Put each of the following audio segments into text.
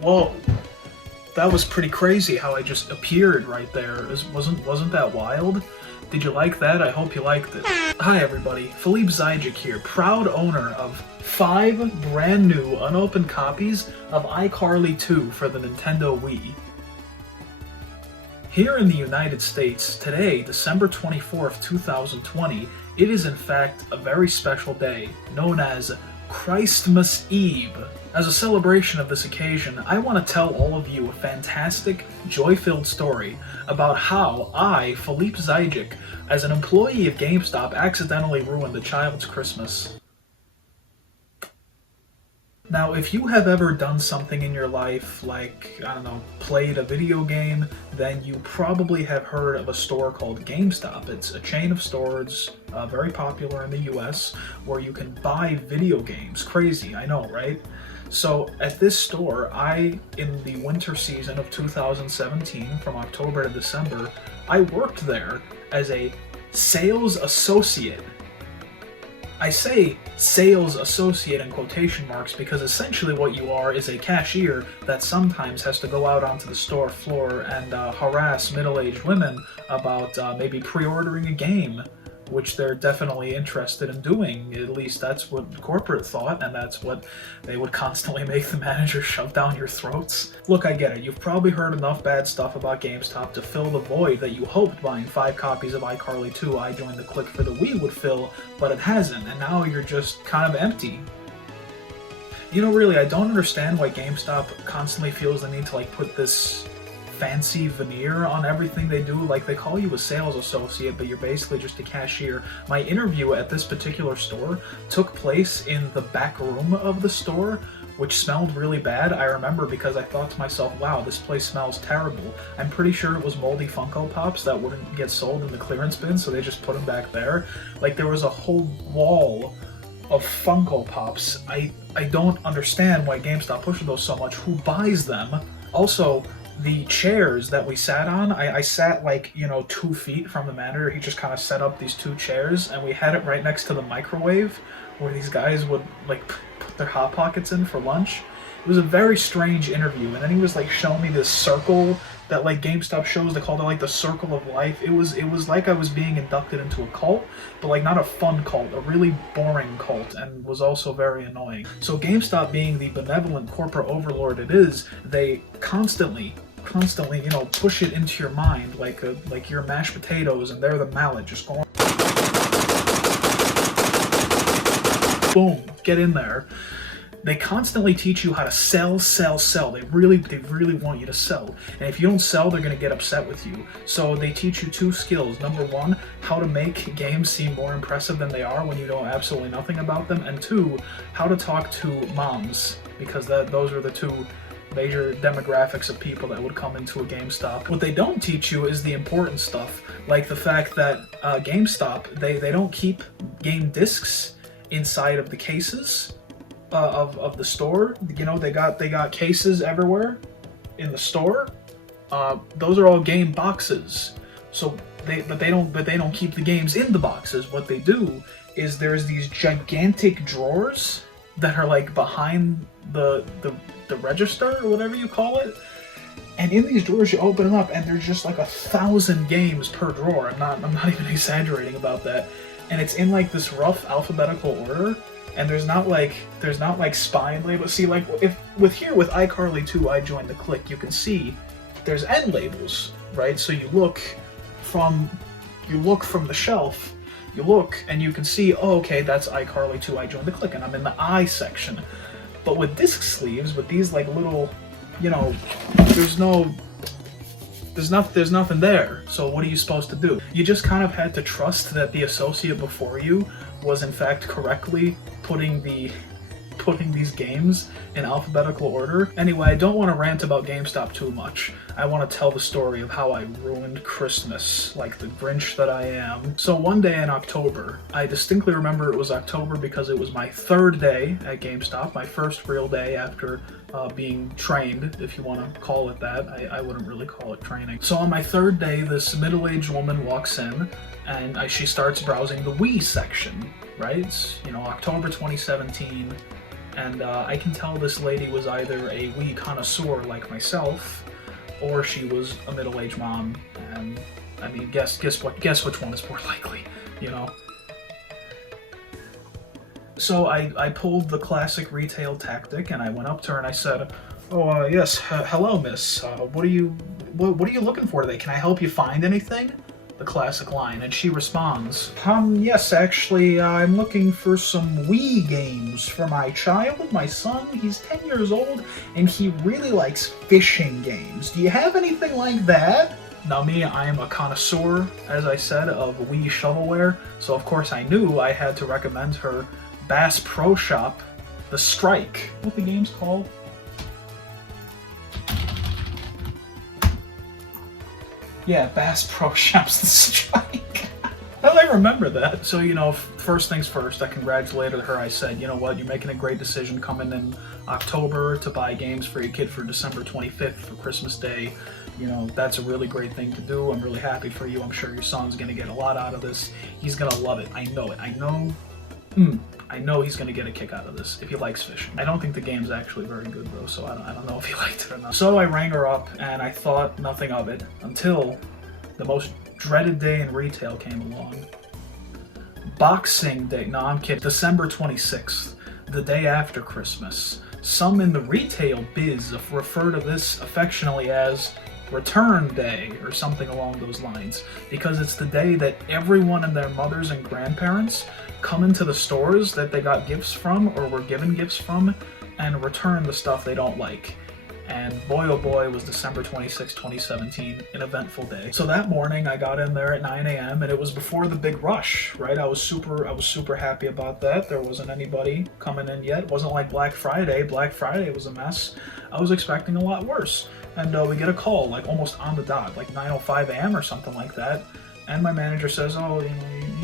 Whoa, that was pretty crazy how I just appeared right there. Wasn't that wild? Did you like that? I hope you liked it. Hi everybody, Philippe Zajic here, proud owner of 5 brand new unopened copies of iCarly 2 for the Nintendo Wii. Here in the United States, today, December 24th, 2020, it is in fact a very special day, known as Christmas Eve. As a celebration of this occasion, I want to tell all of you a fantastic, joy-filled story about how I, Philippe Zajic, as an employee of GameStop, accidentally ruined a child's Christmas. Now, if you have ever done something in your life, like, I don't know, played a video game, then you probably have heard of a store called GameStop. It's a chain of stores, very popular in the US, where you can buy video games. Crazy, I know, right? So at this store, in the winter season of 2017, from October to December, I worked there as a sales associate. I say sales associate in quotation marks because essentially what you are is a cashier that sometimes has to go out onto the store floor and harass middle-aged women about maybe pre-ordering a game, which they're definitely interested in doing. At least that's what corporate thought, and that's what they would constantly make the manager shove down your throats. Look, I get it. You've probably heard enough bad stuff about GameStop to fill the void that you hoped buying 5 copies of iCarly 2 I Joined the Click for the Wii would fill, but it hasn't, and now you're just kind of empty. You know, really, I don't understand why GameStop constantly feels the need to, like, put this fancy veneer on everything they do. Like, they call you a sales associate, but you're basically just a cashier. My interview at this particular store took place in the back room of the store, which smelled really bad. I remember because I thought to myself, wow, this place smells terrible. I'm pretty sure it was moldy Funko Pops that wouldn't get sold in the clearance bin, so they just put them back there. Like, there was a whole wall of Funko Pops. I don't understand why GameStop pushes those so much. Who buys them? Also, the chairs that we sat on, I sat, like, 2 feet from the manager. He just kind of set up these 2 chairs, and we had it right next to the microwave where these guys would, like, put their Hot Pockets in for lunch. It was a very strange interview, and then he was, like, showing me this circle that, like, GameStop shows. They called it, like, the circle of life. It was like I was being inducted into a cult, but, like, not a fun cult, a really boring cult, and was also very annoying. So GameStop, being the benevolent corporate overlord it is, they constantly, push it into your mind like you're mashed potatoes and they're the mallet, just going boom, get in there. They constantly teach you how to sell. They really want you to sell. And if you don't sell, they're going to get upset with you. So they teach you 2 skills. Number 1, how to make games seem more impressive than they are when you know absolutely nothing about them. And 2, how to talk to moms, because those are the 2 major demographics of people that would come into a GameStop. What they don't teach you is the important stuff, like the fact that GameStop, they don't keep game discs inside of the cases of the store. They got cases everywhere in the store. Those are all game boxes. So they don't keep the games in the boxes. What they do is there's these gigantic drawers that are, like, behind the register or whatever you call it, and in these drawers you open them up and there's just like 1,000 games per drawer. I'm not even exaggerating about that, and it's in, like, this rough alphabetical order, and there's not like spine labels. See, like, with iCarly 2 I Joined the Click, you can see there's end labels, right? So you look from the shelf, you look and you can see, oh, okay, that's iCarly 2 I Joined the Click, and I'm in the I section. But with disc sleeves, with these, like, little, there's nothing there. So what are you supposed to do? You just kind of had to trust that the associate before you was in fact correctly putting these games in alphabetical order. Anyway, I don't want to rant about GameStop too much. I want to tell the story of how I ruined Christmas, like the Grinch that I am. So one day in October, I distinctly remember it was October because it was my 3rd day at GameStop, my first real day after being trained, if you want to call it that. I wouldn't really call it training. So on my 3rd day, this middle-aged woman walks in, and she starts browsing the Wii section, right? It's, October 2017, And I can tell this lady was either a Wii connoisseur like myself, or she was a middle-aged mom. And I mean, guess which one is more likely, you know? So I pulled the classic retail tactic, and I went up to her and I said, "Oh, yes, hello, miss. What are you looking for today? Can I help you find anything?" The classic line, and she responds, yes, actually, I'm looking for some Wii games for my child, my son. He's 10 years old, and he really likes fishing games. Do you have anything like that?" Now me, I am a connoisseur, as I said, of Wii shovelware, so of course I knew I had to recommend her Bass Pro Shop, The Strike. What the game's called? Yeah, Bass Pro Shop's The Strike. How did I remember that? So, you know, first things first, I congratulated her. I said, you know what, you're making a great decision coming in October to buy games for your kid for December 25th for Christmas Day. You know, that's a really great thing to do. I'm really happy for you. I'm sure your son's gonna get a lot out of this. He's gonna love it. I know it. I know he's gonna get a kick out of this if he likes fishing. I don't think the game's actually very good though, so I don't know if he liked it or not. So I rang her up and I thought nothing of it until the most dreaded day in retail came along. Boxing Day. No, I'm kidding. December 26th, the day after Christmas. Some in the retail biz refer to this affectionately as Return Day or something along those lines, because it's the day that everyone and their mothers and grandparents come into the stores that they got gifts from or were given gifts from and return the stuff they don't like. And boy oh boy was December 26, 2017 an eventful day. So that morning I got in there at 9 a.m. and it was before the big rush, right? I was super happy about that. There wasn't anybody coming in yet. It wasn't like Black Friday. Black Friday was a mess. I was expecting a lot worse. And we get a call like almost on the dot, like 9:05 a.m. or something like that. And my manager says, "Oh,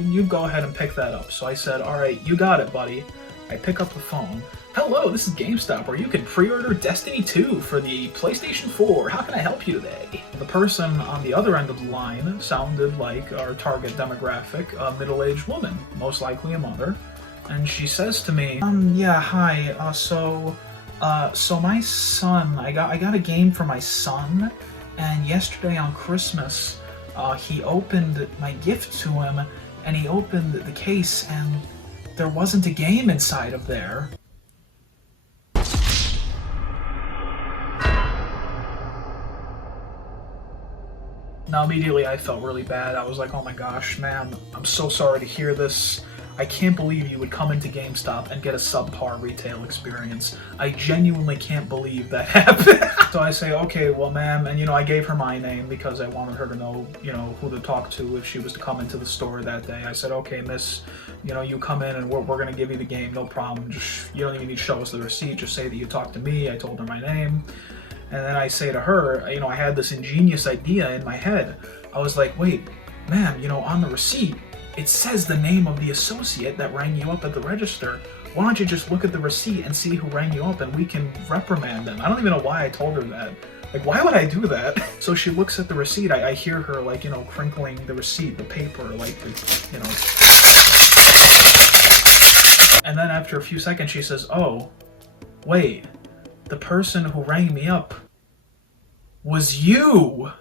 you go ahead and pick that up." So I said, "All right, you got it, buddy." I pick up the phone. "Hello, this is GameStop, where you can pre-order Destiny 2 for the PlayStation 4. How can I help you today?" The person on the other end of the line sounded like our target demographic, a middle-aged woman, most likely a mother. And she says to me, yeah, hi, so my son, I got a game for my son, and yesterday on Christmas, he opened my gift to him, and he opened the case, and there wasn't a game inside of there. Now immediately I felt really bad. I was like, oh my gosh, ma'am, I'm so sorry to hear this. I can't believe you would come into GameStop and get a subpar retail experience. I genuinely can't believe that happened. So I say, okay, well, ma'am, and I gave her my name because I wanted her to know, who to talk to if she was to come into the store that day. I said, okay, miss, you come in and we're gonna give you the game, no problem. You don't even need to show us the receipt, just say that you talked to me. I told her my name. And then I say to her, I had this ingenious idea in my head. I was like, wait, ma'am, on the receipt, it says the name of the associate that rang you up at the register. Why don't you just look at the receipt and see who rang you up and we can reprimand them? I don't even know why I told her that. Like, why would I do that? So she looks at the receipt. I hear her, like, crinkling the receipt, the paper, like, And then after a few seconds, she says, oh, wait, the person who rang me up was you.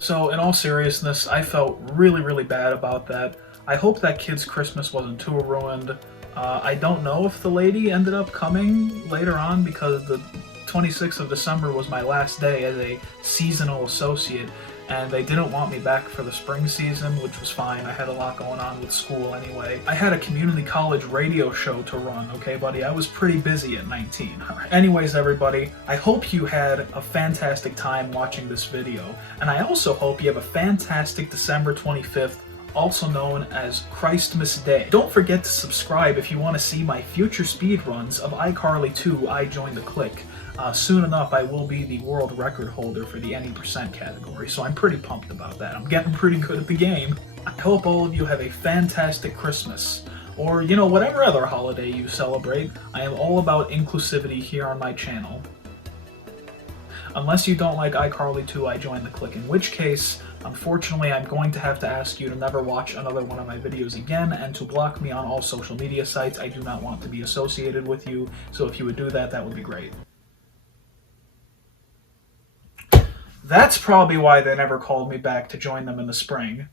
So in all seriousness, I felt really bad about that. I hope that kid's Christmas wasn't too ruined. I don't know if the lady ended up coming later on because the 26th of December was my last day as a seasonal associate, and they didn't want me back for the spring season, which was fine. I had a lot going on with school anyway. I had a community college radio show to run, okay, buddy? I was pretty busy at 19. Anyways, everybody, I hope you had a fantastic time watching this video, and I also hope you have a fantastic December 25th, also known as Christmas Day. Don't forget to subscribe if you want to see my future speedruns of iCarly 2, I Joined the Clique. Soon enough, I will be the world record holder for the any percent category, so I'm pretty pumped about that. I'm getting pretty good at the game. I hope all of you have a fantastic Christmas, or, whatever other holiday you celebrate. I am all about inclusivity here on my channel. Unless you don't like iCarly 2, I join the clique, in which case, unfortunately, I'm going to have to ask you to never watch another one of my videos again and to block me on all social media sites. I do not want to be associated with you, so if you would do that, that would be great. That's probably why they never called me back to join them in the spring.